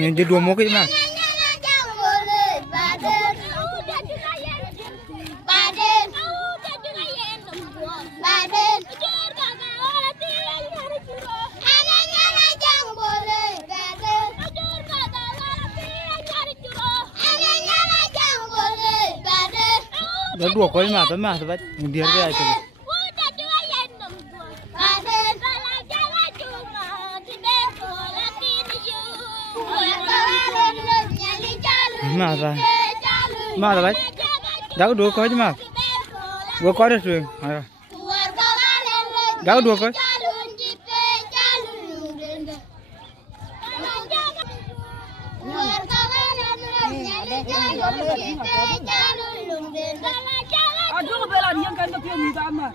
Ini dia dua mau ke mana? Dah dua kali mah sebab dia dia itu. Masa baik. Dah dua kali mah. Dua kali tu. Dah dua kali. Aduh, bela dia kan tak punya minta mah.